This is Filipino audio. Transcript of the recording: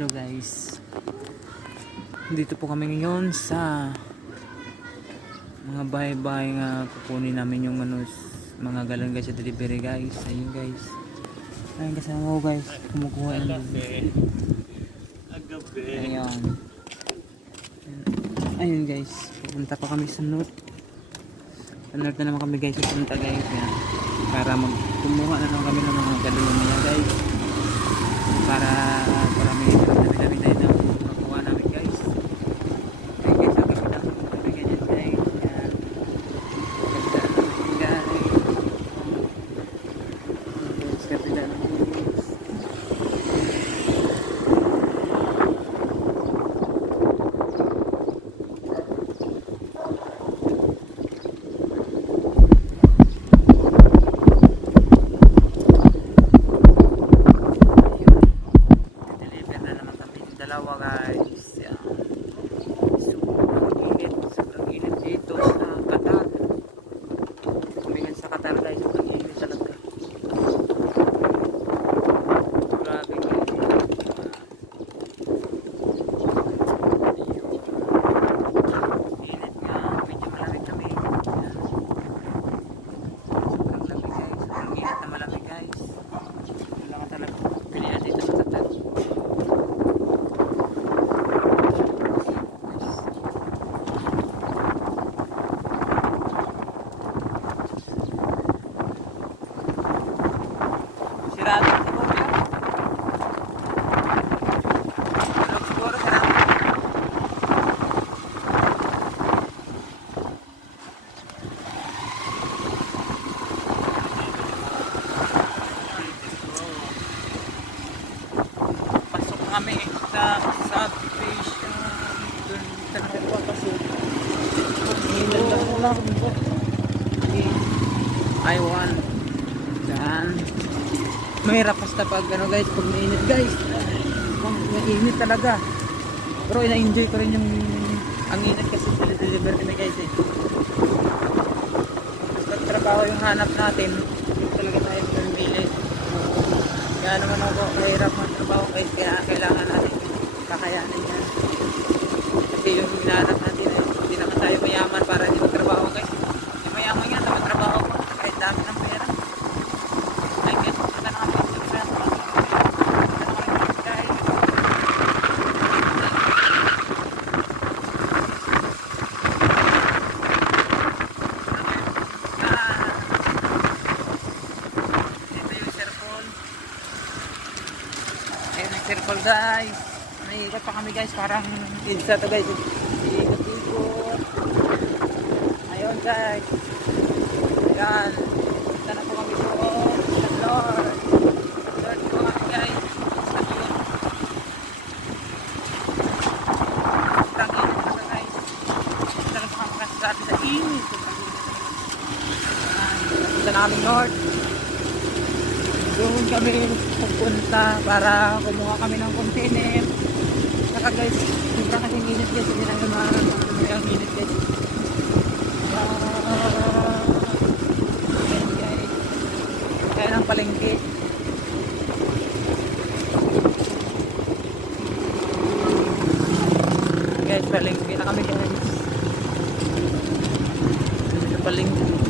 Hello guys, dito po kami ngayon sa mga bahay-bahay nga kukunin namin yung mga galon guys sa delivery guys. Ayun guys, ayun kasama ko guys, kumukuha ng ayun. Ayun guys, pupunta pa kami sa north. Sa north na naman kami guys, pupunta guys yan, para kumuha na naman kami ng mga galon nila guys, para marami tayo na makuha namin guys. Okay guys, okay lang kami ganyan guys. Yan, ganda naman guys. Ganda naman guys. Dalawa guys, yan. Sobrang init dito sa Qatar. Kumingan sa Qatar guys, sobrang init talaga. Grabe guys. Init nga, medyo malamig kami. Yan. Sobrang lamig guys, sobrang init na malamig guys. Wala ka talaga pilihan dito sa Qatar. Sirado siguro yan. Tulog siguro sirado. Pasok kami sa substation. Doon talaga papasok. I1 dyan. Mahirap basta pag ano guys, pag mainit guys, mainit talaga. Pero ina-enjoy ko rin yung ang init kasi sa deliver kami guys eh. Basta trabaho yung hanap natin, yung talaga tayo pumili. Kaya naman ako mahirap magtrabaho guys, kaya kailangan natin kakayanin yan. Kasi yung hinahanap natin eh, hindi naman tayo mayaman para hindi magtrabaho guys. Yung mayaman yan sa magtrabaho ko, kahit dami ng pera. Ay guys, punta na kami sa pera. Dito yung circle. Ayun yung circle guys. May ikot pa kami guys, parang pizza to guys. Ikot-ikot. Ayun guys. Ayan. Punta na po kami doon sa Lord. Lord po kami guys. Sa yun. Sobrang init na guys. Punta na po kami kasi sa atin sa init. Punta na kami Lord. Doon kami pupunta para kumuha kami ng container. Saka guys, sobrang kasing init guys. Hindi na naman ang init guys. Ayan guys. Kaya ng palengke. Guys, palengke na kami guys. Palengke.